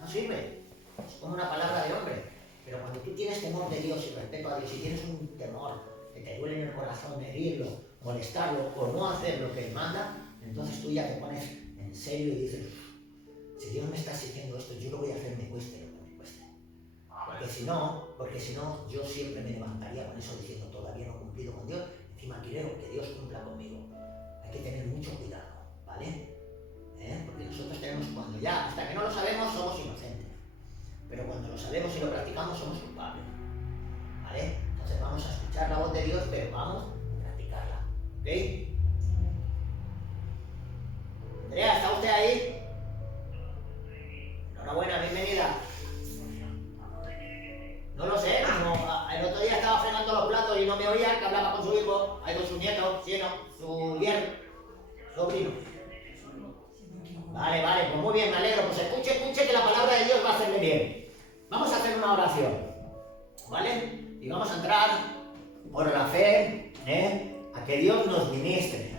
no sirve. Es como una palabra de hombre. Pero cuando tú tienes temor de Dios y respeto a Dios, y tienes un temor que te duele en el corazón herirlo, molestarlo o no hacer lo que él manda, entonces tú ya te pones en serio y dices, si Dios me está exigiendo esto, yo lo voy a hacer, me cueste lo que me cueste. Porque si no, yo siempre me levantaría con eso diciendo, todavía no he cumplido con Dios, encima quiero que Dios cumpla conmigo. Hay que tener mucho cuidado, ¿vale? Porque nosotros tenemos, cuando ya, hasta que no lo sabemos, somos inocentes. Pero cuando lo sabemos y lo practicamos, somos culpables, ¿vale? Entonces vamos a escuchar la voz de Dios, pero vamos a practicarla, ¿ok? Andrea, ¿está usted ahí? Enhorabuena, bienvenida. No lo sé, como el otro día estaba fregando los platos y no me oía, que hablaba con su hijo, ahí con su nieto, su yerno, sobrino. Vale, pues muy bien, me alegro. Pues escuche que la palabra de Dios va a hacerle bien. Vamos a hacer una oración, ¿vale? Y vamos a entrar por la fe, a que Dios nos ministre,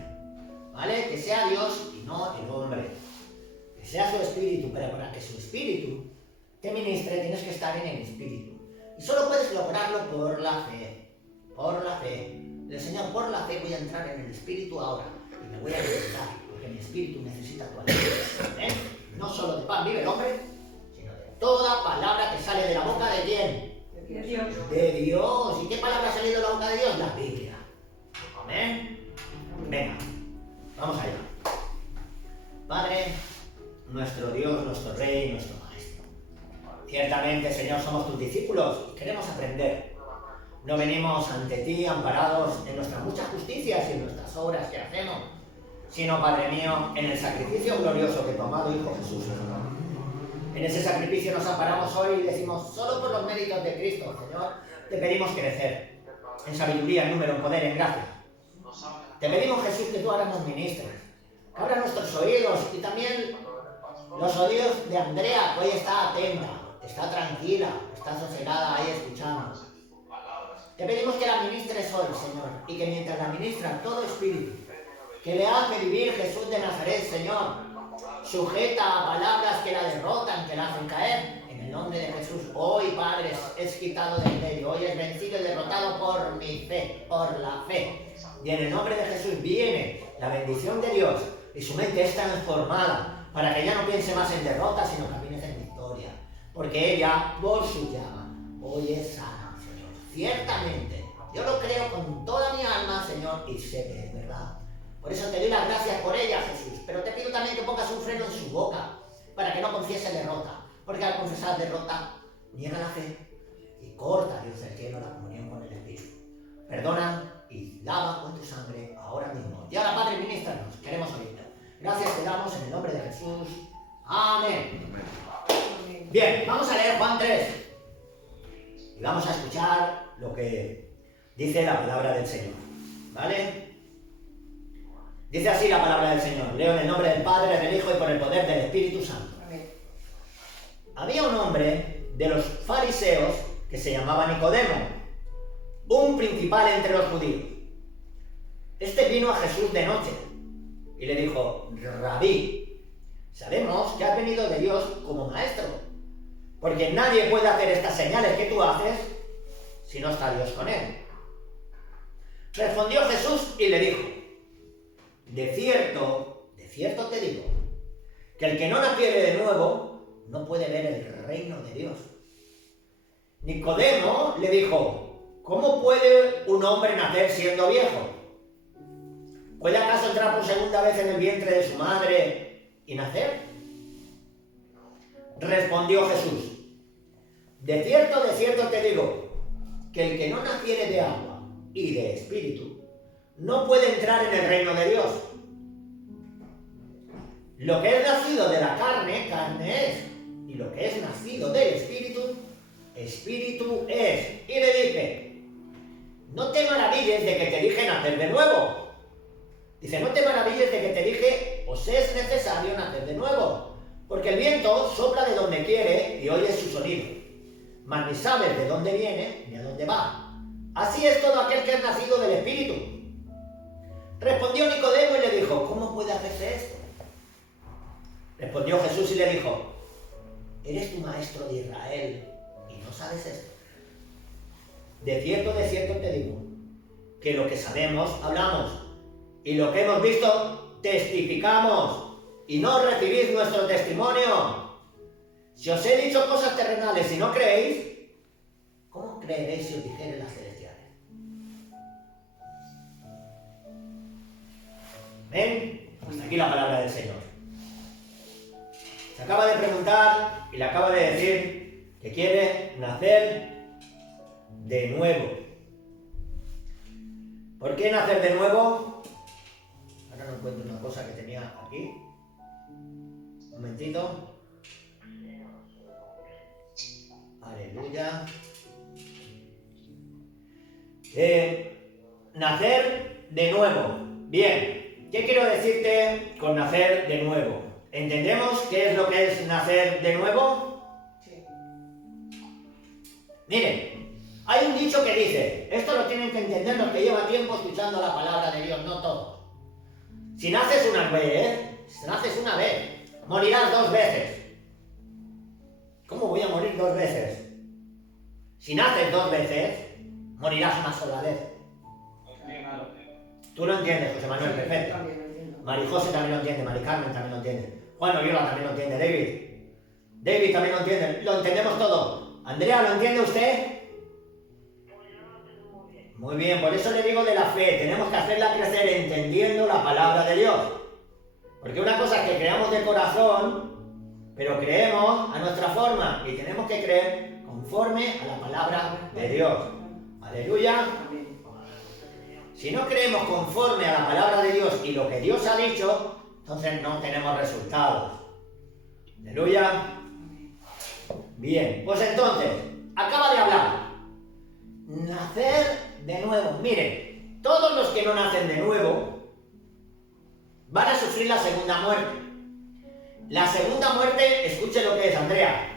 ¿vale? Que sea Dios y no el hombre. Que sea su espíritu, pero para que su espíritu te ministre tienes que estar en el espíritu. Y solo puedes lograrlo por la fe. Por la fe. El Señor, por la fe voy a entrar en el espíritu ahora. Y me voy a alimentar, porque mi espíritu necesita tu alimento. No solo de pan vive el hombre, sino de toda palabra que sale de la boca de ¿quién? De Dios. De Dios. ¿Y qué palabra ha salido de la boca de Dios? La Biblia. Amén. Venga, vamos allá. Padre, nuestro Dios, nuestro Rey, nuestro Maestro. Ciertamente, Señor, somos tus discípulos y queremos aprender. No venimos ante ti amparados en nuestras muchas justicias y en nuestras obras que hacemos, sino, Padre mío, en el sacrificio glorioso que tu amado Hijo Jesús hizo. En ese sacrificio nos amparamos hoy y decimos, solo por los méritos de Cristo, Señor, te pedimos crecer en sabiduría, en número, en poder, en gracia. Te pedimos, Jesús, que tú ahora nos ministres, que abra nuestros oídos y también los oídos de Andrea, que hoy está atenta, está tranquila, está sosegada ahí escuchando. Te pedimos que la ministres hoy, Señor, y que mientras la ministra todo espíritu que le hace vivir Jesús de Nazaret, Señor, sujeta a palabras que la derrotan, que la hacen caer, en el nombre de Jesús, hoy, Padre, es quitado del medio, hoy es vencido y derrotado por mi fe, por la fe. Y en el nombre de Jesús viene la bendición de Dios y su mente es transformada para que ya no piense más en derrota, sino camines en victoria. Porque ella, por su llama, hoy es sana, Señor. Ciertamente, yo lo creo con toda mi alma, Señor, y sé que es verdad. Por eso te doy las gracias por ella, Jesús. Pero te pido también que pongas un freno en su boca para que no confiese derrota. Porque al confesar derrota, niega la fe y corta, Dios del cielo, la comunión con el Espíritu. Perdona y lava con tu sangre ahora mismo. Y ahora, Padre, ministranos, queremos oírte. Gracias te damos en el nombre de Jesús. Amén. Bien, vamos a leer Juan 3. Y vamos a escuchar lo que dice la palabra del Señor. ¿Vale? Dice así la palabra del Señor. Leo en el nombre del Padre, del Hijo y por el poder del Espíritu Santo. Amén. Había un hombre de los fariseos que se llamaba Nicodemo, un principal entre los judíos. Este vino a Jesús de noche y le dijo, Rabí, sabemos que has venido de Dios como maestro, porque nadie puede hacer estas señales que tú haces si no está Dios con él. Respondió Jesús y le dijo, de cierto te digo, que el que no naciere de nuevo no puede ver el reino de Dios. Nicodemo le dijo, ¿cómo puede un hombre nacer siendo viejo? ¿Puede acaso entrar por segunda vez en el vientre de su madre y nacer? Respondió Jesús, de cierto te digo, que el que no naciere de agua y de espíritu no puede entrar en el reino de Dios. Lo que es nacido de la carne, carne es, y lo que es nacido del espíritu, espíritu es. Y le dice, no te maravilles de que te dije nacer de nuevo. Dice, no te maravilles de que te dije, os es necesario nacer de nuevo, porque el viento sopla de donde quiere y oyes su sonido, mas ni sabes de dónde viene ni a dónde va. Así es todo aquel que es nacido del espíritu. Respondió Nicodemo y le dijo, ¿cómo puede hacerse esto? Respondió Jesús y le dijo: ¿eres tu maestro de Israel y no sabes esto? De cierto te digo, que lo que sabemos hablamos, y lo que hemos visto testificamos, y no recibís nuestro testimonio. Si os he dicho cosas terrenales y no creéis, ¿cómo creeréis si os dijere las celestiales? ¿Ven? Hasta aquí la palabra del Señor. Se acaba de preguntar y le acaba de decir que quiere nacer de nuevo. ¿Por qué nacer de nuevo? Ahora no encuentro una cosa que tenía aquí. Un momentito. Aleluya. Nacer de nuevo. Bien, ¿qué quiero decirte con nacer de nuevo? ¿Entendemos qué es lo que es nacer de nuevo? Sí. Miren, hay un dicho que dice, esto lo tienen que entender los que llevan tiempo escuchando la palabra de Dios, no todos. Si naces una vez, morirás 2 veces. ¿Cómo voy a morir 2 veces? Si naces 2 veces, morirás una sola vez. Tú lo entiendes, José Manuel, perfecto. También lo entiendo. Mari José también lo entiende, Mari Carmen también lo entiende. Juan Oriola también lo entiende, David también lo entiende, lo entendemos todo. Andrea, ¿lo entiende usted? Muy bien, por eso le digo de la fe, tenemos que hacerla crecer entendiendo la palabra de Dios. Porque una cosa es que creamos de corazón, pero creemos a nuestra forma y tenemos que creer conforme a la palabra de Dios. Aleluya. Amén. Si no creemos conforme a la palabra de Dios y lo que Dios ha dicho, entonces no tenemos resultados. Aleluya. Bien, pues entonces, acaba de hablar. Nacer de nuevo. Miren, todos los que no nacen de nuevo van a sufrir la segunda muerte. La segunda muerte, escuche lo que es, Andrea.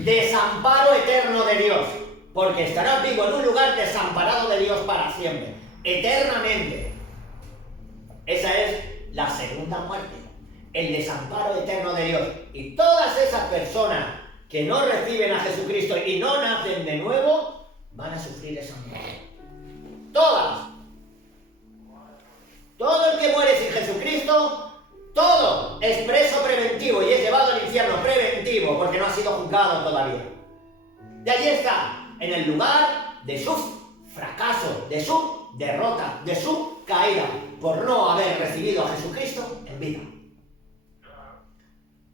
Desamparo eterno de Dios. Porque estarás vivo en un lugar desamparado de Dios para siempre. Eternamente. Esa es la segunda muerte. El desamparo eterno de Dios. Y todas esas personas que no reciben a Jesucristo y no nacen de nuevo, van a sufrir esa muerte. Todas. Todo el que muere sin Jesucristo, todo es preso preventivo y es llevado al infierno preventivo porque no ha sido juzgado todavía. Y allí está, en el lugar de su fracaso, de su derrota, de su caída, por no haber recibido a Jesucristo en vida.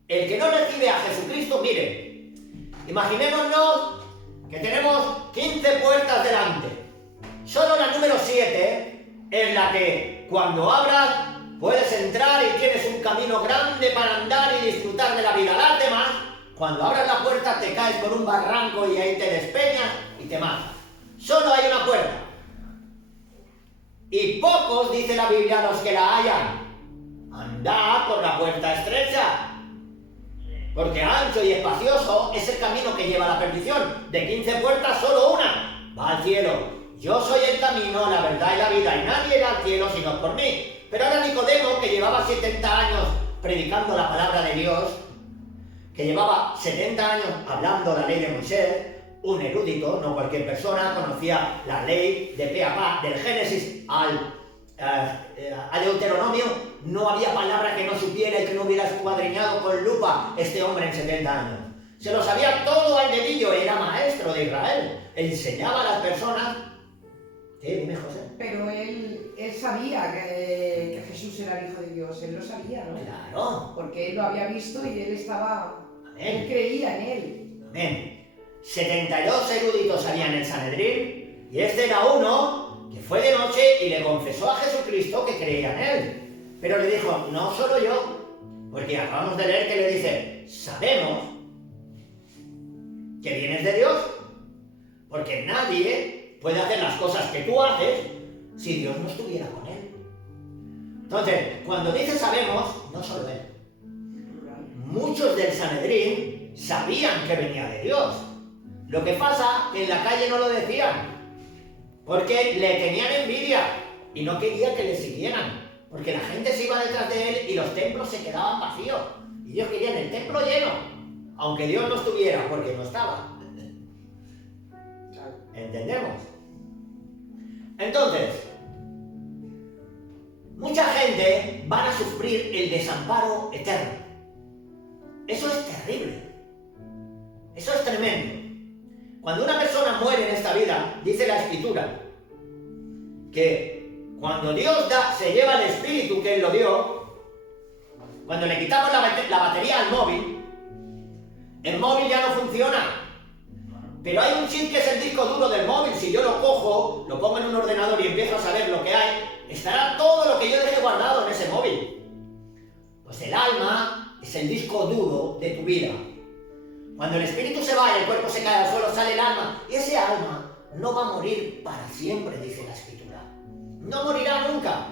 El que no recibe a Jesucristo, mire, imaginémonos que tenemos 15 puertas delante. Solo la número 7 es la que cuando abras puedes entrar y tienes un camino grande para andar y disfrutar de la vida. Las demás, cuando abras la puerta te caes por un barranco y ahí te despeñas y te matas. Solo hay una puerta. Y pocos, dice la Biblia, los que la hallan. Andad por la puerta estrecha. Porque ancho y espacioso es el camino que lleva a la perdición. De 15 puertas, solo una va al cielo. Yo soy el camino, la verdad y la vida, y nadie irá al cielo sino por mí. Pero ahora Nicodemo, que llevaba 70 años predicando la palabra de Dios, que llevaba 70 años hablando la ley de Moisés, un erudito, no cualquier persona, conocía la ley de pe a pa, del Génesis al Deuteronomio, no había palabra que no supiera y que no hubiera escuadriñado con lupa este hombre en 70 años. Se lo sabía todo al dedillo, era maestro de Israel, enseñaba a las personas. Sí, dime, José. Pero él sabía que Jesús era el Hijo de Dios, él lo sabía, ¿no? Claro. Porque él lo había visto y él estaba... Amén. Él creía en él. Amén. 72 eruditos había en el Sanedrín y este era uno que fue de noche y le confesó a Jesucristo que creía en él. Pero le dijo, no solo yo, porque acabamos de leer que le dice, sabemos que vienes de Dios, porque nadie puede hacer las cosas que tú haces si Dios no estuviera con él. Entonces, cuando dice sabemos, no solo él. Muchos del Sanedrín sabían que venía de Dios. Lo que pasa que en la calle no lo decían, porque le tenían envidia y no querían que le siguieran, porque la gente se iba detrás de él y los templos se quedaban vacíos. Y ellos querían el templo lleno, aunque Dios no estuviera, porque no estaba. ¿Entendemos? Entonces, mucha gente va a sufrir el desamparo eterno. Eso es terrible. Eso es tremendo. Cuando una persona muere en esta vida, dice la Escritura, que cuando Dios se lleva el espíritu que Él lo dio, cuando le quitamos la batería al móvil, el móvil ya no funciona. Pero hay un chip que es el disco duro del móvil. Si yo lo cojo, lo pongo en un ordenador y empiezo a saber lo que hay, estará todo lo que yo dejé guardado en ese móvil. Pues el alma es el disco duro de tu vida. Cuando el espíritu se va y el cuerpo se cae al suelo, sale el alma. Y ese alma no va a morir para siempre, dice la Escritura. No morirá nunca.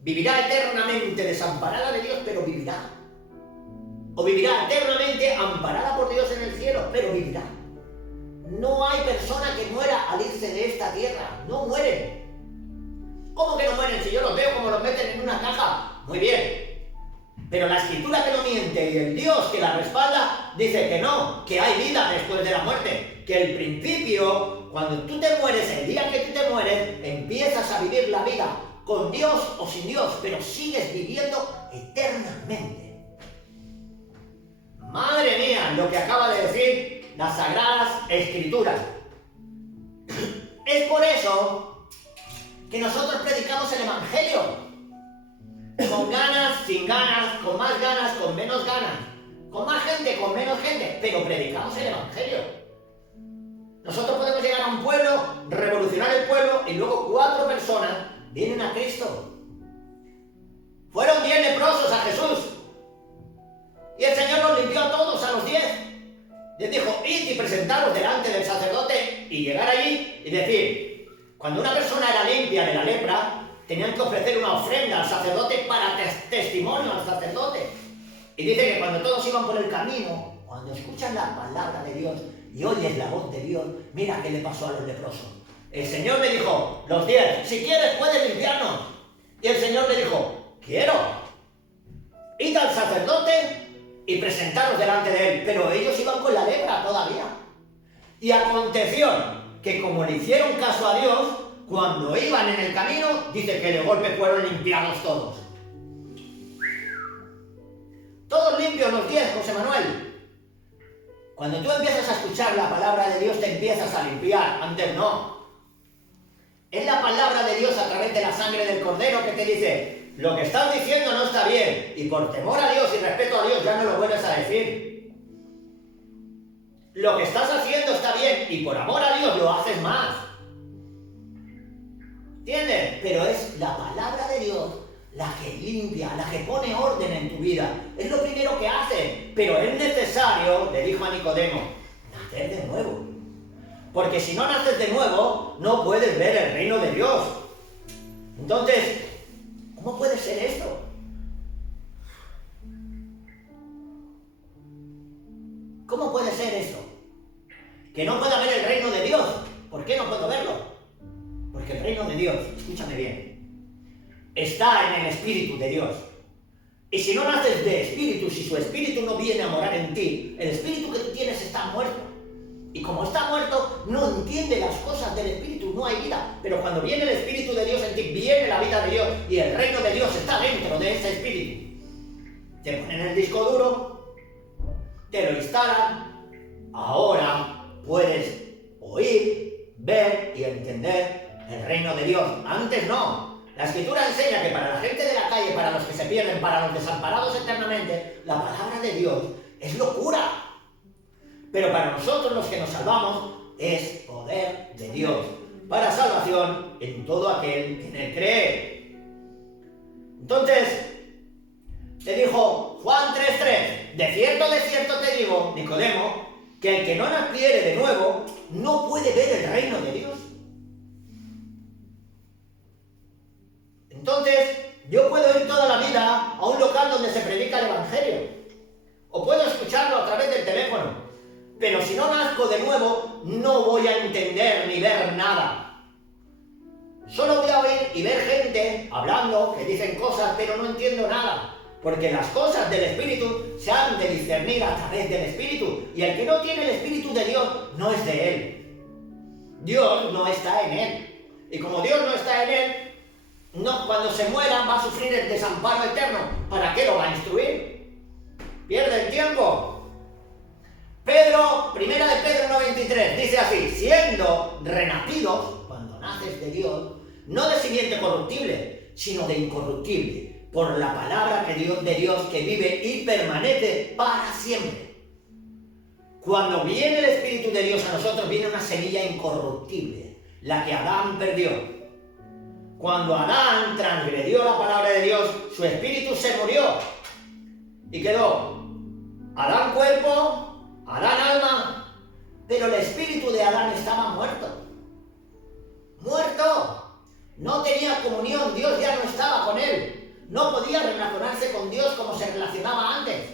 Vivirá eternamente desamparada de Dios, pero vivirá. O vivirá eternamente amparada por Dios en el cielo, pero vivirá. No hay persona que muera al irse de esta tierra. No mueren. ¿Cómo que no mueren? Si yo los veo como los meten en una caja. Muy bien. Pero la Escritura que no miente y el Dios que la respalda dice que no, que hay vida después de la muerte. Que el principio, cuando tú te mueres, el día que tú te mueres, empiezas a vivir la vida con Dios o sin Dios, pero sigues viviendo eternamente. Madre mía, lo que acaba de decir las Sagradas Escrituras. Es por eso que nosotros predicamos el Evangelio. Con ganas, sin ganas, con más ganas, con menos ganas. Con más gente, con menos gente, pero predicamos el Evangelio. Nosotros podemos llegar a un pueblo, revolucionar el pueblo y luego 4 personas vienen a Cristo. Fueron 10 leprosos a Jesús. Y el Señor los limpió a todos, a los 10. Les dijo, id y presentaros delante del sacerdote y llegar allí y decir, cuando una persona era limpia de la lepra, tenían que ofrecer una ofrenda al sacerdote para testimonio al sacerdote. Y dice que cuando todos iban por el camino, cuando escuchan la palabra de Dios y oyes la voz de Dios, mira qué le pasó a los leprosos. El Señor le dijo, los 10, si quieres puedes limpiarnos. Y el Señor le dijo, quiero. Id al sacerdote y presentaros delante de él. Pero ellos iban con la lepra todavía. Y aconteció que como le hicieron caso a Dios, cuando iban en el camino, dice que de golpe fueron limpiados todos. Todos limpios los 10, José Manuel. Cuando tú empiezas a escuchar la palabra de Dios, te empiezas a limpiar. Antes no. Es la palabra de Dios a través de la sangre del Cordero que te dice, lo que estás diciendo no está bien. Y por temor a Dios y respeto a Dios, ya no lo vuelves a decir. Lo que estás haciendo está bien. Y por amor a Dios lo haces más. ¿Entiendes? Pero es la palabra de Dios la que limpia, la que pone orden en tu vida. Es lo primero que hace. Pero es necesario, le dijo a Nicodemo, nacer de nuevo. Porque si no naces de nuevo, no puedes ver el reino de Dios. Entonces, ¿cómo puede ser esto? ¿Cómo puede ser esto? Que no pueda ver el reino de Dios. ¿Por qué no puedo verlo? Porque el reino de Dios, escúchame bien, está en el Espíritu de Dios. Y si no naces de Espíritu, si su Espíritu no viene a morar en ti, el Espíritu que tú tienes está muerto. Y como está muerto, no entiende las cosas del Espíritu, no hay vida. Pero cuando viene el Espíritu de Dios en ti, viene la vida de Dios y el reino de Dios está dentro de ese Espíritu. Te ponen el disco duro, te lo instalan, ahora puedes oír, ver y entender el reino de Dios. Antes no. La Escritura enseña que para la gente de la calle, para los que se pierden, para los desamparados eternamente, la palabra de Dios es locura. Pero para nosotros los que nos salvamos es poder de Dios para salvación en todo aquel que en él cree. Entonces, te dijo Juan 3:3, de cierto te digo, Nicodemo, que el que no naciere de nuevo no puede ver el reino de Dios. Entonces, yo puedo ir toda la vida a un local donde se predica el Evangelio, o puedo escucharlo a través del teléfono, pero si no nazco de nuevo, no voy a entender ni ver nada. Solo voy a oír y ver gente hablando, que dicen cosas, pero no entiendo nada. porque las cosas del Espíritu se han de discernir a través del Espíritu, y el que no tiene el Espíritu de Dios no es de él. Dios no está en él, y como Dios no está en él, no, cuando se muera va a sufrir el desamparo eterno. ¿Para qué lo va a instruir? Pierde el tiempo. Primera de Pedro 1:23, dice así: siendo renacidos, cuando naces de Dios, no de simiente corruptible, sino de incorruptible, por la palabra de Dios que vive y permanece para siempre. Cuando viene el Espíritu de Dios a nosotros, viene una semilla incorruptible, la que Adán perdió. Cuando Adán transgredió la palabra de Dios, su espíritu se murió y quedó Adán cuerpo, Adán alma, pero el espíritu de Adán estaba muerto. Muerto. No tenía comunión, Dios ya no estaba con él. No podía relacionarse con Dios como se relacionaba antes.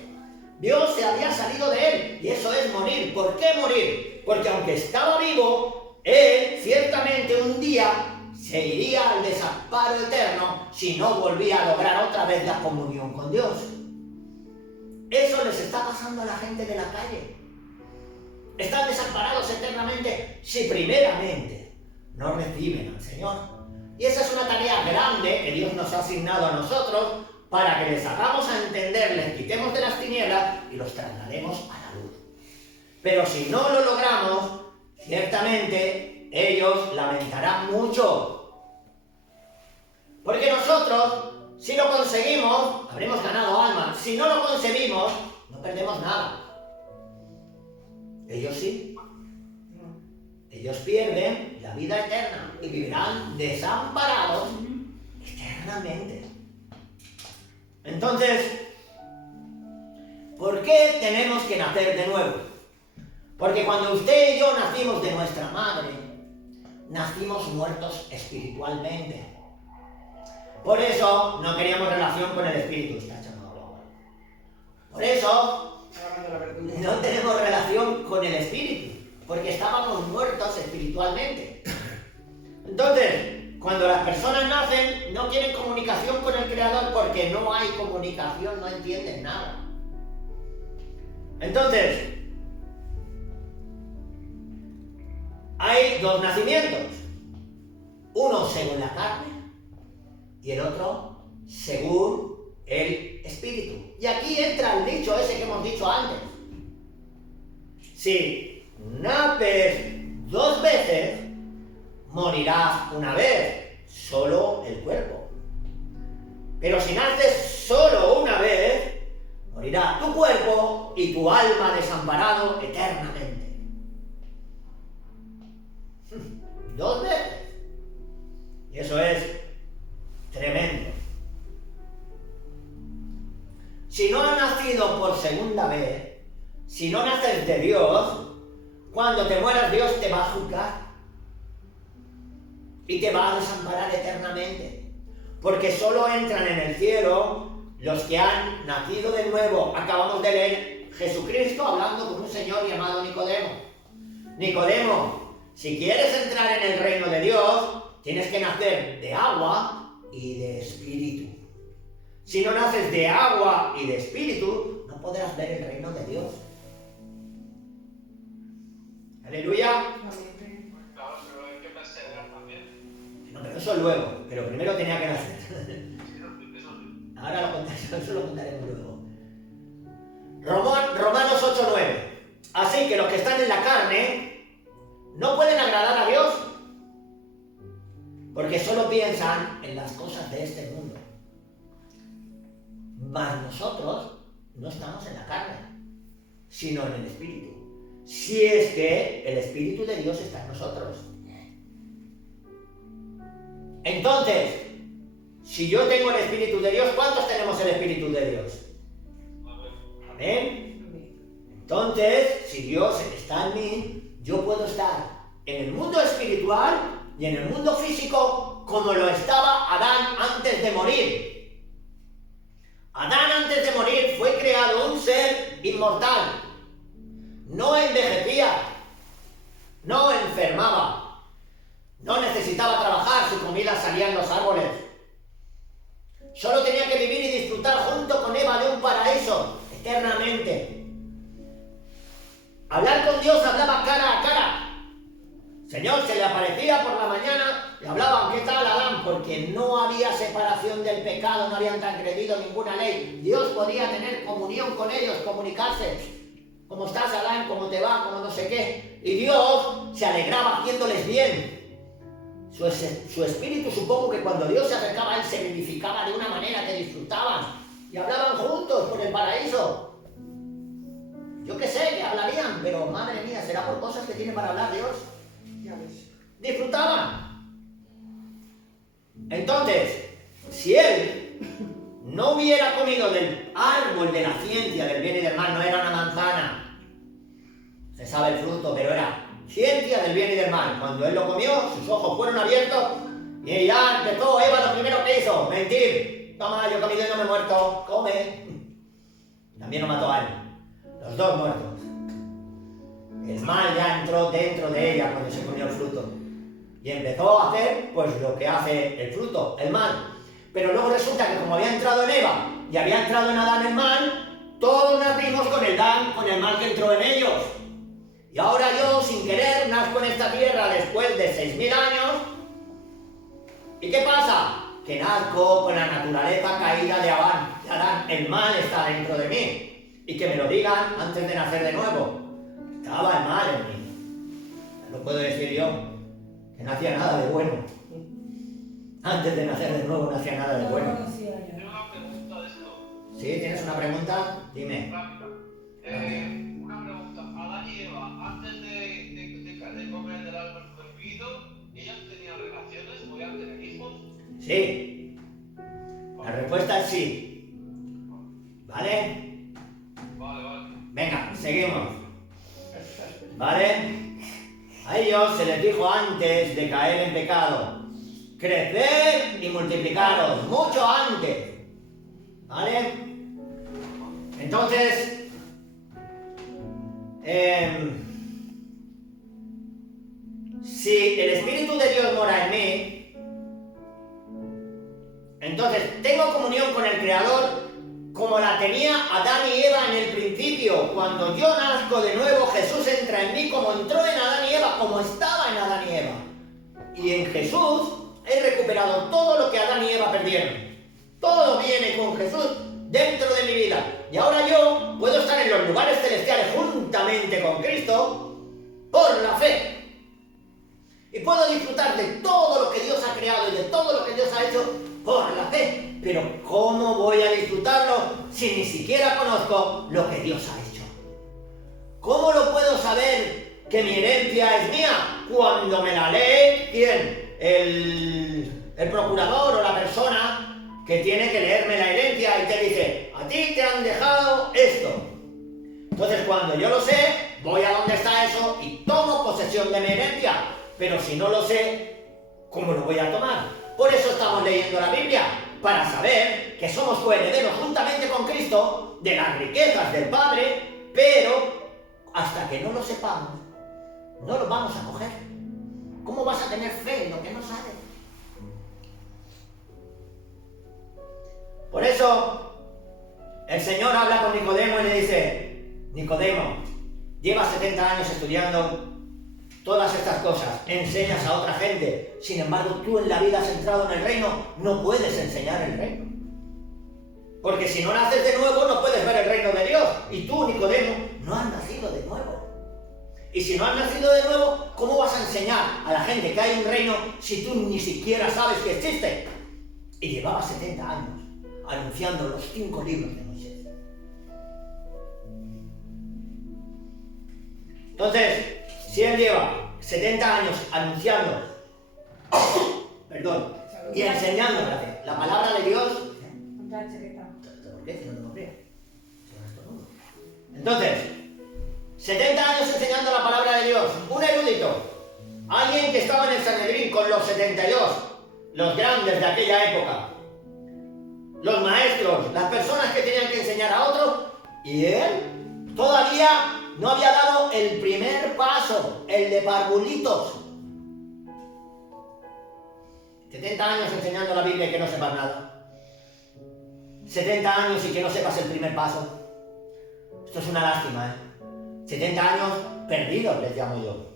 Dios se había salido de él, y eso es morir. ¿Por qué morir? Porque aunque estaba vivo, él ciertamente un día se iría al desamparo eterno si no volvía a lograr otra vez la comunión con Dios. Eso les está pasando a la gente de la calle. Están desamparados eternamente si primeramente no reciben al Señor. Y esa es una tarea grande que Dios nos ha asignado a nosotros para que les hagamos a entender, les quitemos de las tinieblas y los traslademos a la luz. Pero si no lo logramos, ciertamente ellos lamentarán mucho. Porque nosotros, si lo conseguimos, habremos ganado alma. Si no lo conseguimos, no perdemos nada. Ellos sí. Ellos pierden la vida eterna y vivirán desamparados eternamente. Entonces, ¿por qué tenemos que nacer de nuevo? Porque cuando usted y yo nacimos de nuestra madre, nacimos muertos espiritualmente. Por eso no queríamos relación con el Espíritu. Está echando agua. Por eso no tenemos relación con el Espíritu, porque estábamos muertos espiritualmente. Entonces, cuando las personas nacen, no quieren comunicación con el Creador, porque no hay comunicación, no entienden nada. Entonces, hay dos nacimientos. Uno según la carne y el otro según el Espíritu. Y aquí entra el dicho ese que hemos dicho antes. Si naces dos veces, morirás una vez, solo el cuerpo. Pero si naces solo una vez, morirá tu cuerpo y tu alma desamparado eternamente. Dos veces. Y eso es tremendo. Si no has nacido por segunda vez, si no naces de Dios, cuando te mueras Dios te va a juzgar y te va a desamparar eternamente, porque solo entran en el cielo los que han nacido de nuevo. Acabamos de leer Jesucristo hablando con un señor llamado Nicodemo. Nicodemo, si quieres entrar en el reino de Dios, tienes que nacer de agua y de espíritu. Si no naces de agua y de espíritu, no podrás ver el reino de Dios. Aleluya. Claro, pero hay que perseverar también. No, pero eso luego, pero primero tenía que nacer. Sí. Ahora lo contaremos, eso lo contaremos luego. Romanos 8:9. Así que los que están en la carne no pueden agradar a Dios, porque solo piensan en las cosas de este mundo. Mas nosotros no estamos en la carne, sino en el Espíritu. Si es que el Espíritu de Dios está en nosotros. Entonces, si yo tengo el Espíritu de Dios, ¿cuántos tenemos el Espíritu de Dios? Amén. Entonces, si Dios está en mí, yo puedo estar en el mundo espiritual y en el mundo físico como lo estaba Adán antes de morir. Adán antes de morir fue creado un ser inmortal. No envejecía, no enfermaba, no necesitaba trabajar, su comida salía en los árboles. Solo tenía que vivir y disfrutar disfrutar junto con Eva de un paraíso eternamente. Hablar con Dios, hablaba cara a cara. Señor se le aparecía por la mañana y hablaban, ¿qué tal, Adán? Porque no había separación del pecado, no habían transgredido ninguna ley. Dios podía tener comunión con ellos, comunicarse. ¿Cómo estás, Adán? ¿Cómo te va? ¿Cómo no sé qué? Y Dios se alegraba haciéndoles bien. Su espíritu, supongo que cuando Dios se acercaba a él, se vivificaba de una manera que disfrutaban y hablaban juntos por el paraíso. Yo qué sé, que hablarían, pero madre mía, ¿será por cosas que tiene para hablar Dios? Ya ves. Disfrutaban. Entonces, si él no hubiera comido del árbol de la ciencia del bien y del mal, no era una manzana, se sabe el fruto, pero era ciencia del bien y del mal. Cuando él lo comió, sus ojos fueron abiertos y ya empezó Eva lo primero que hizo, mentir. Toma, yo he comido y no me he muerto, come. También lo mató a él. Los dos muertos. El mal ya entró dentro de ella cuando se comió el fruto. Y empezó a hacer, pues, lo que hace el fruto, el mal. Pero luego resulta que como había entrado en Eva y había entrado en Adán el mal, todos nacimos con el mal que entró en ellos. Y ahora yo, sin querer, nazco en esta tierra después de 6.000 años. ¿Y qué pasa? Que nazco con la naturaleza caída de Adán. El mal está dentro de mí. Y que me lo digan antes de nacer de nuevo. Estaba el mal en mí. No puedo decir yo que no hacía nada de bueno. Antes de nacer de nuevo no hacía nada de bueno. Tengo una pregunta de esto. ¿Sí? ¿Tienes una pregunta? Dime. Rápida. Una pregunta. Adán y Eva, antes de comer del árbol prohibido, ¿ellas tenían relaciones? ¿Podían tener hijos? Sí. La respuesta es sí. ¿Vale? Vale. Venga, seguimos. ¿Vale? A ellos se les dijo antes de caer en pecado: crecer y multiplicaros, mucho antes. ¿Vale? Entonces, si el Espíritu de Dios mora en mí, entonces tengo comunión con el Creador como la tenía Adán y Eva en el principio. Cuando yo nazco de nuevo, Jesús entra en mí como entró en Adán y Eva, como estaba en Adán y Eva. Y en Jesús he recuperado todo lo que Adán y Eva perdieron. Todo viene con Jesús dentro de mi vida. Y ahora yo puedo estar en los lugares celestiales juntamente con Cristo por la fe. Y puedo disfrutar de todo lo que Dios ha creado y de todo lo que Dios ha hecho por la fe. Pero ¿cómo voy a disfrutarlo si ni siquiera conozco lo que Dios ha hecho? ¿Cómo lo puedo saber que mi herencia es mía cuando me la lee quién? El procurador o la persona que tiene que leerme la herencia y te dice: a ti te han dejado esto. Entonces, cuando yo lo sé, voy a donde está eso y tomo posesión de mi herencia. Pero si no lo sé, ¿cómo lo voy a tomar? Por eso estamos leyendo la Biblia, para saber que somos coherederos juntamente con Cristo de las riquezas del Padre, pero hasta que no lo sepamos, no lo vamos a coger. ¿Cómo vas a tener fe en lo que no sabes? Por eso, el Señor habla con Nicodemo y le dice: Nicodemo, llevas 70 años estudiando todas estas cosas, enseñas a otra gente, sin embargo tú en la vida has entrado en el reino, no puedes enseñar el reino. Porque si no naces de nuevo no puedes ver el reino de Dios. Y tú, Nicodemo, no has nacido de nuevo. Y si no has nacido de nuevo, ¿cómo vas a enseñar a la gente que hay un reino si tú ni siquiera sabes que existe? Y llevaba 70 años anunciando los 5 libros de Moisés. Entonces, si él lleva 70 años anunciando, y enseñando la palabra de Dios, ¿por qué? Si no tengo frío. Entonces, 70 años enseñando la palabra de Dios, un erudito, alguien que estaba en el Sanedrín con los 72, los grandes de aquella época, los maestros, las personas que tenían que enseñar a otros, y él todavía no había dado el primer paso, el de parvulitos. 70 años enseñando la Biblia y que no sepas nada. 70 años y que no sepas el primer paso. Esto es una lástima, 70 años perdidos, les llamo yo.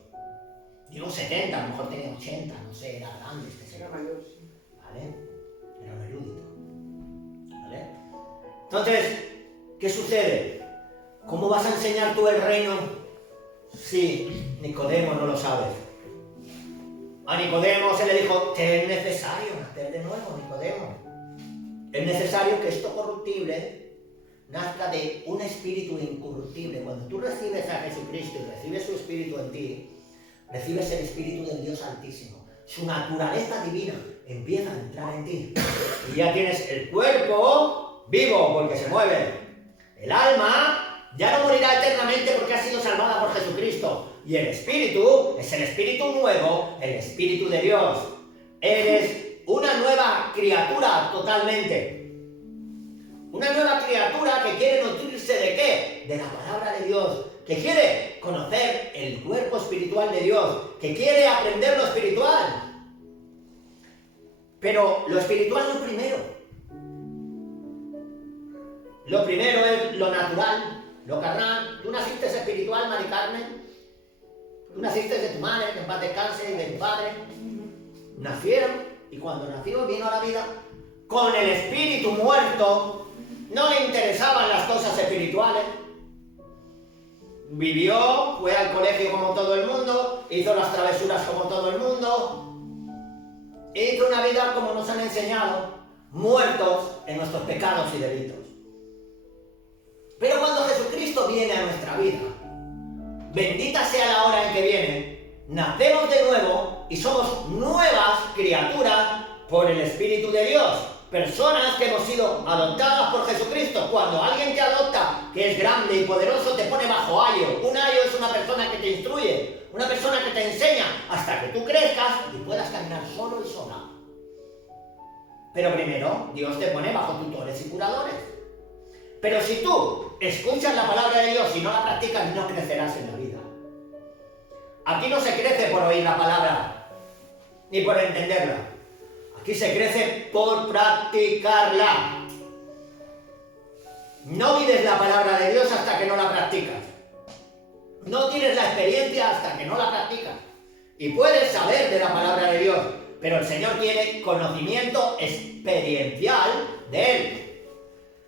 Digo 70, a lo mejor tenía 80, no sé, era grande este señor. Era mayor, sí. ¿Vale? Era un erudito. ¿Vale? Entonces, ¿qué sucede? ¿Cómo vas a enseñar tú el reino si Nicodemo no lo sabe? A Nicodemo se le dijo, te es necesario nacer de nuevo, Nicodemo. Es necesario que esto corruptible nazca de un espíritu incorruptible. Cuando tú recibes a Jesucristo y recibes su espíritu en ti, recibes el espíritu del Dios Altísimo. Su naturaleza divina empieza a entrar en ti. Y ya tienes el cuerpo vivo porque se mueve. El alma ya no morirá eternamente porque ha sido salvada por Jesucristo. Y el espíritu es el espíritu nuevo, el espíritu de Dios. Eres una nueva criatura totalmente. Una nueva criatura que quiere nutrirse ¿de qué? De la palabra de Dios. Que quiere conocer el cuerpo espiritual de Dios. Que quiere aprender lo espiritual. Pero lo espiritual no es primero. Lo primero es lo natural, lo carnal. Tú naciste espiritual, Mari Carmen. Tú naciste de tu madre, que en paz descanse, y de tu padre. Nacieron, y cuando nació vino a la vida con el espíritu muerto. No le interesaban las cosas espirituales. Vivió, fue al colegio como todo el mundo, hizo las travesuras como todo el mundo. Hizo una vida como nos han enseñado, muertos en nuestros pecados y delitos. Pero cuando Jesucristo viene a nuestra vida, bendita sea la hora en que viene, nacemos de nuevo y somos nuevas criaturas por el Espíritu de Dios. Personas que hemos sido adoptadas por Jesucristo. Cuando alguien te adopta, que es grande y poderoso, te pone bajo ayo. Un ayo es una persona que te instruye, una persona que te enseña hasta que tú crezcas y puedas caminar solo y sola. Pero primero, Dios te pone bajo tutores y curadores. Pero si tú escuchas la palabra de Dios y no la practicas, no crecerás en la vida. Aquí no se crece por oír la palabra, ni por entenderla. Aquí se crece por practicarla. No vives la palabra de Dios hasta que no la practicas. No tienes la experiencia hasta que no la practicas. Y puedes saber de la palabra de Dios, pero el Señor quiere conocimiento experiencial de Él.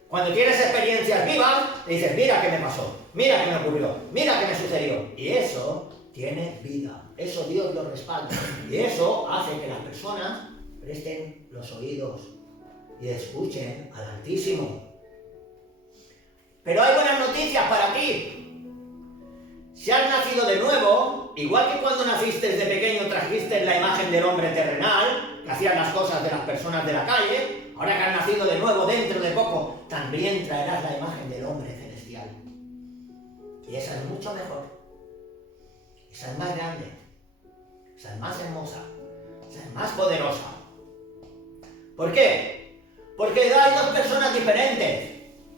Cuando tienes experiencias vivas, le dices, mira qué me pasó, mira qué me ocurrió, mira qué me sucedió. Y eso tiene vida. Eso Dios lo respalda. Y eso hace que las personas presten los oídos y escuchen al Altísimo. Pero hay buenas noticias para ti. Si has nacido de nuevo, igual que cuando naciste de pequeño trajiste la imagen del hombre terrenal, que hacía las cosas de las personas de la calle, ahora que has nacido de nuevo dentro de poco, también traerás la imagen del hombre celestial. Y esa es mucho mejor. Esa es más grande. Esa es más hermosa. Esa es más poderosa. ¿Por qué? Porque hay dos personas diferentes.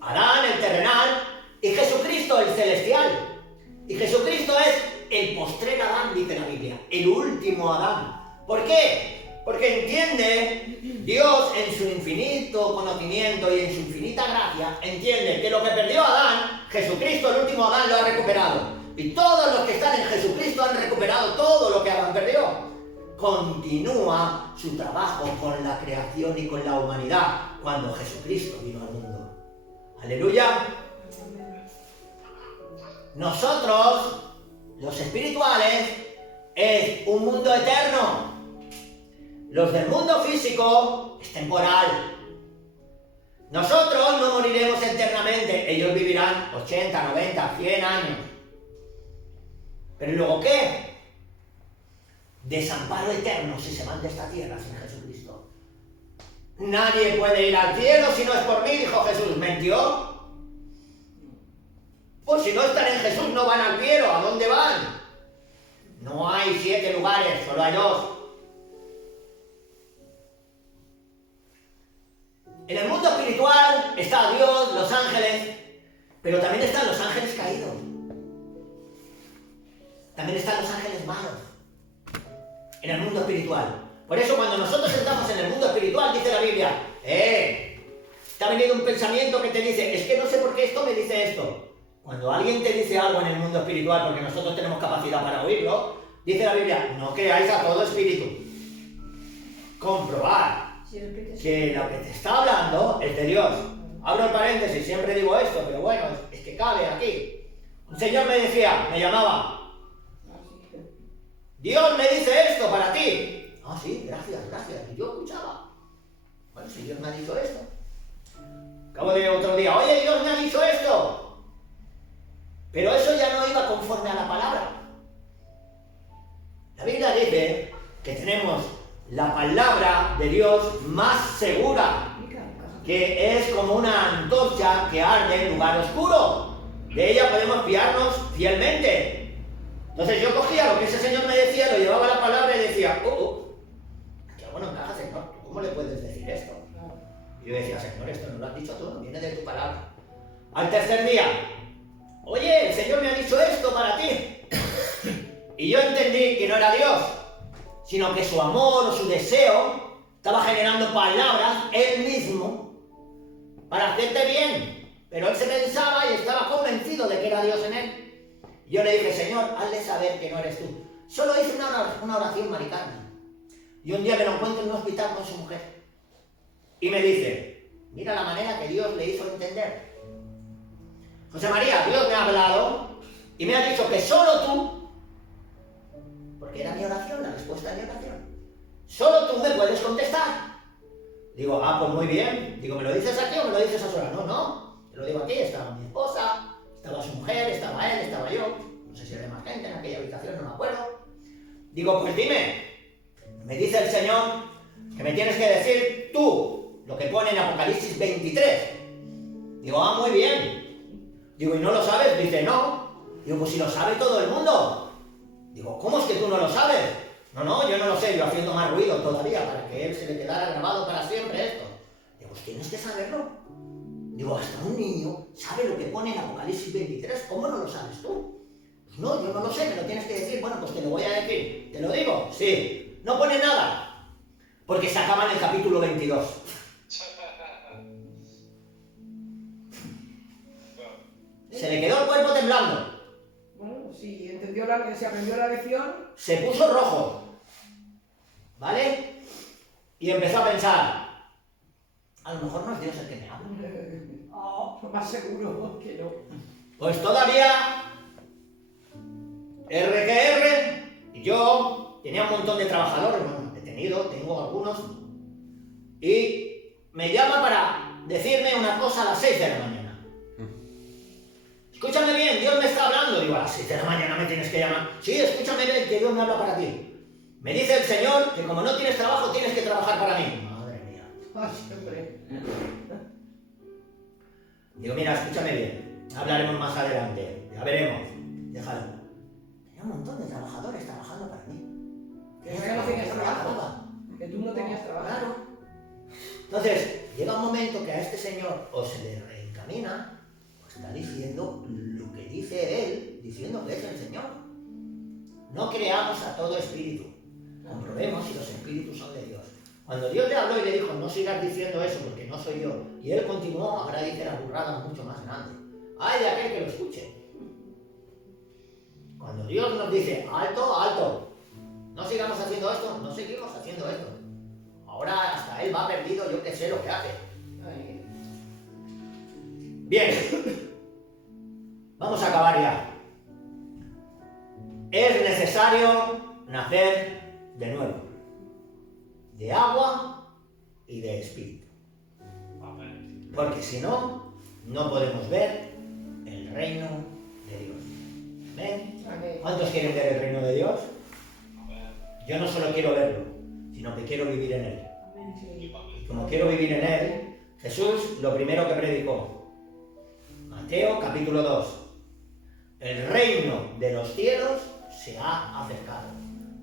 Adán, el terrenal, y Jesucristo, el celestial. Y Jesucristo es el postrer Adán, dice la Biblia, el último Adán. ¿Por qué? Porque entiende Dios en su infinito conocimiento y en su infinita gracia, entiende que lo que perdió Adán, Jesucristo, el último Adán, lo ha recuperado. Y todos los que están en Jesucristo han recuperado todo lo que Adán perdió. Continúa su trabajo con la creación y con la humanidad cuando Jesucristo vino al mundo. ¡Aleluya! Nosotros, los espirituales, es un mundo eterno. Los del mundo físico es temporal. Nosotros no moriremos eternamente. Ellos vivirán 80, 90, 100 años. ¿Pero luego qué? Desamparo eterno si se van de esta tierra sin Jesucristo. Nadie puede ir al cielo si no es por mí, dijo Jesús. ¿Mentió? Pues si no están en Jesús no van al cielo. ¿A dónde van? No hay 7 lugares, solo hay 2. En el mundo espiritual está Dios, los ángeles, pero también están los ángeles caídos. También están los ángeles malos. En el mundo espiritual. Por eso cuando nosotros entramos en el mundo espiritual, dice la Biblia, te ha venido un pensamiento que te dice, es que no sé por qué esto me dice esto. Cuando alguien te dice algo en el mundo espiritual, porque nosotros tenemos capacidad para oírlo, dice la Biblia, no creáis a todo espíritu. Comprobar que lo que te está hablando es de Dios. Abro el paréntesis, siempre digo esto, pero bueno, es que cabe aquí. Un señor me decía, me llamaba, Dios me dice esto para ti. Ah, sí, gracias. Y yo escuchaba. Bueno, si Dios me ha dicho esto. Acabo de otro día, oye, Dios me ha dicho esto. Pero eso ya no iba conforme a la palabra. La Biblia dice que tenemos la palabra de Dios más segura, que es como una antorcha que arde en lugar oscuro. De ella podemos fiarnos fielmente. Entonces yo cogía lo que ese señor me decía, lo llevaba a la palabra y decía, aquí algo no encaja, Señor, ¿cómo le puedes decir esto? Y yo decía, Señor, esto no lo has dicho tú, no viene de tu palabra. Al tercer día, oye, el Señor me ha dicho esto para ti. Y yo entendí que no era Dios, sino que su amor o su deseo estaba generando palabras él mismo para hacerte bien. Pero él se pensaba y estaba convencido de que era Dios en él. Yo le dije, Señor, hazle saber que no eres tú. Solo hice una oración maricarna. Y un día me lo encuentro en un hospital con su mujer. Y me dice, mira la manera que Dios le hizo entender. José María, Dios me ha hablado y me ha dicho que solo tú, porque era mi oración, la respuesta de mi oración, solo tú me puedes contestar. Digo, pues muy bien. Digo, ¿me lo dices aquí o me lo dices a solas? No. Te lo digo aquí, estaba mi esposa, estaba su mujer, estaba él, estaba yo. No sé si había más gente en aquella habitación, no me acuerdo. Digo, pues dime, me dice el Señor que me tienes que decir tú lo que pone en Apocalipsis 23. Digo, muy bien. Digo, ¿y no lo sabes? Dice, no. Digo, pues si lo sabe todo el mundo. Digo, ¿cómo es que tú no lo sabes? No, yo no lo sé, yo haciendo más ruido todavía para que él se le quedara grabado para siempre esto. Digo, pues tienes que saberlo. Digo, hasta un niño sabe lo que pone en Apocalipsis 23, ¿cómo no lo sabes tú? Pues no, yo no lo sé, me lo tienes que decir. Bueno, pues te lo voy a decir. ¿Te lo digo? Sí. No pone nada, porque se acaba en el capítulo 22. Se le quedó el cuerpo temblando. Bueno, si se aprendió la lección. Se puso rojo, ¿vale? Y empezó a pensar, a lo mejor no es Dios el que me habla. Más seguro que no. Pues todavía RGR y yo tenía un montón de trabajadores, bueno, he tenido, tengo algunos, y me llama para decirme una cosa a las 6 de la mañana. Escúchame bien, Dios me está hablando. Digo, a las 6 de la mañana me tienes que llamar. Sí, escúchame bien, que Dios me habla para ti. Me dice el Señor que como no tienes trabajo, tienes que trabajar para mí. Madre mía. Siempre. Digo, mira, escúchame bien. Hablaremos más adelante. Ya veremos. Déjalo. Tenía un montón de trabajadores trabajando para mí. Que no tenías trabajo. Que tú no tenías trabajo. Claro. Entonces, llega un momento que a este señor o se le reencamina o está diciendo lo que dice él, diciendo que es el Señor. No creamos a todo espíritu. Comprobemos si los espíritus son de Dios. Cuando Dios le habló y le dijo, no sigas diciendo eso porque no soy yo, y él continuó, ahora dice la burrada mucho más grande. ¡Ay de aquel que lo escuche! Cuando Dios nos dice, alto, alto, no sigamos haciendo esto, no seguimos haciendo esto. Ahora hasta él va perdido, yo que sé lo que hace. Bien, vamos a acabar ya. Es necesario nacer de nuevo, de agua y de espíritu. Porque si no, no podemos ver el reino de Dios. ¿Amén? ¿Cuántos quieren ver el reino de Dios? Yo no solo quiero verlo, sino que quiero vivir en él. Y como quiero vivir en él, Jesús lo primero que predicó, Mateo capítulo 2, el reino de los cielos se ha acercado.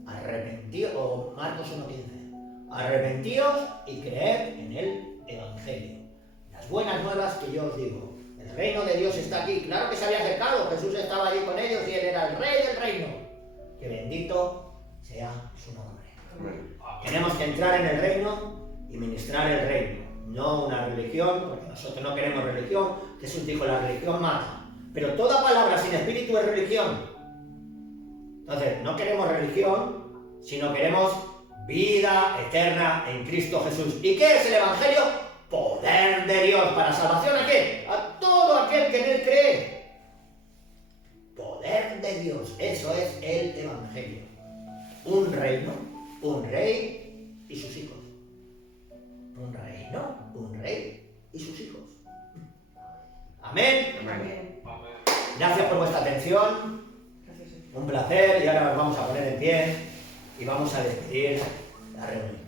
Arrepentíos, o Marcos 1:15, arrepentíos y creed en el Evangelio. Las buenas nuevas que yo os digo. El reino de Dios está aquí. Claro que se había acercado. Jesús estaba allí con ellos y él era el rey del reino. Que bendito sea su nombre. Tenemos que entrar en el reino y ministrar el reino. no una religión, porque nosotros no queremos religión. Jesús dijo, la religión mata. Pero toda palabra sin espíritu es religión. Entonces, no queremos religión, sino queremos vida eterna en Cristo Jesús. ¿Y qué es el Evangelio? Poder de Dios para salvación. ¿A qué? A todo aquel que en él cree. Poder de Dios, eso es el Evangelio. Un reino, un rey y sus hijos. Un reino, un rey y sus hijos. Amén. Amén. Amén. Gracias por vuestra atención. Gracias, Señor. Un placer, y ahora nos vamos a poner en pie y vamos a despedir la reunión.